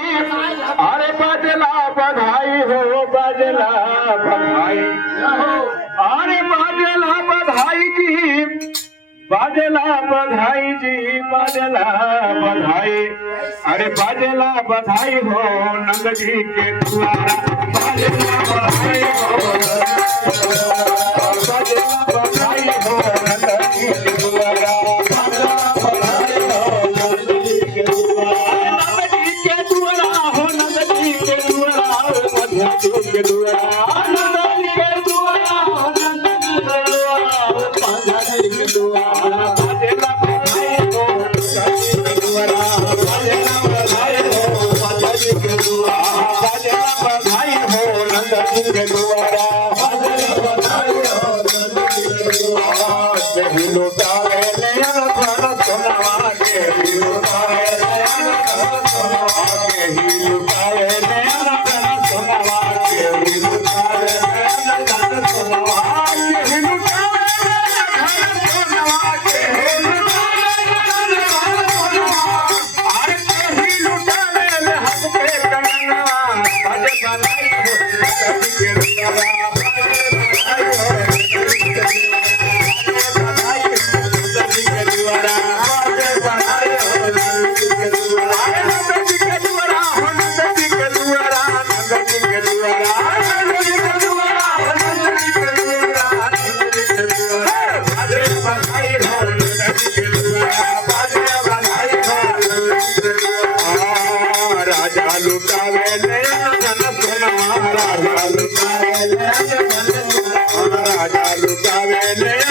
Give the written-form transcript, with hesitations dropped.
अरे बाजला बधाई हो बाजला बधाई, अरे बाजला बधाई जी, बाजला बधाई जी, बाजला बधाई, अरे बाजला बधाई हो नंद जी के द्वारा, बाजला बधाई हो, बाजला बधाई हो नंद जी के द्वारा, बाजला बधाई हो नंद जी के द्वारा, नंद जी के द्वारा हो नंद जी के द्वारा, नंद जी के द्वारा, नंद जी के द्वारा हो नंद जी के द्वारा, बाजला के द्वारा, बाजला बधाई हो नंद जी के द्वारा, बाजला बधाई हो बाजला के द्वारा, बाजला बधाई हो नंद जी के द्वारा, बाजला बधाई हो नंद जी के द्वारा, देवी लुटावे नयन धन सोनवा के, लुटावे नयन धन सोनवा के, लुटावे नयन धन सोनवा के, लुटावे नयन धन सोनवा के, लुटावे नयन धन सोनवा के, लुटावे नयन धन सोनवा, अरे कहीं लुटावे ले हंस के कंगनवा, बाजे बधाई हो नंद जी के द्वारा, बाजे बधाई हो नंद जी के द्वारा, बाजे बधाई हो नंद जी के द्वारा, बाजे बधाई हो नंद जी के द्वारा, नंद जी के द्वारा, नंद जी के द्वारा, नंद जी के द्वारा, नंद जी के द्वारा, बाजे बधाई हो नंद जी के द्वारा, बाजे बधाई हो नंद जी के द्वारा, राजा लुटावे नयन धन सोनवा, राजा लुटावे नयन धन सोनवा, राजा लुटावे नयन